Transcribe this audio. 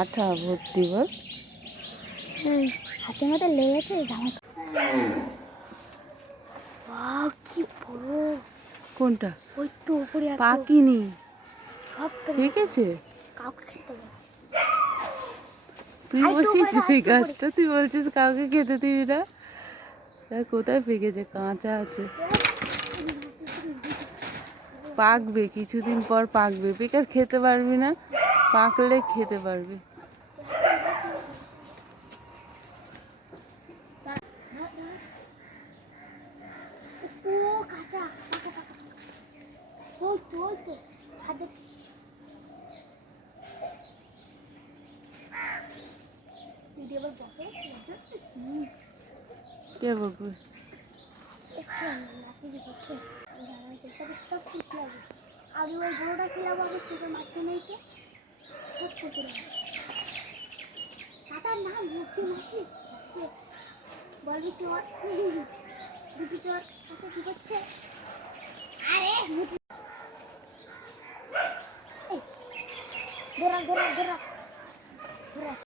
আঠা ভর্তি বল। হাতে মধ্যে লেগেছে জামা। কি বড়! কোনটা? ওই তো উপরে পাকিনি, সব পেকেছে। কাউকে খেতে দেবে। তুই বসিয়েছিস এই গাছটা, তুই বলছিস কাউকে খেতে দিবি না। কোথায় পেকেছে? কাঁচা আছে। পাকবে কিছুদিন পর, পাকবে। বেকার খেতে পারবি না, পাকলে খেতে পারবি। কাঁচা কাঁচা কাঁচা ওই তো হাতে কে বকবে? আমি ওই বড়টা খেলাম, আমার চোখের মাঝখানে টাটার নাম মুক্তি মাসি বলবি চোর দুটি চোর আচ্ছা কি করছে? আরে ধরা ধরা ধরা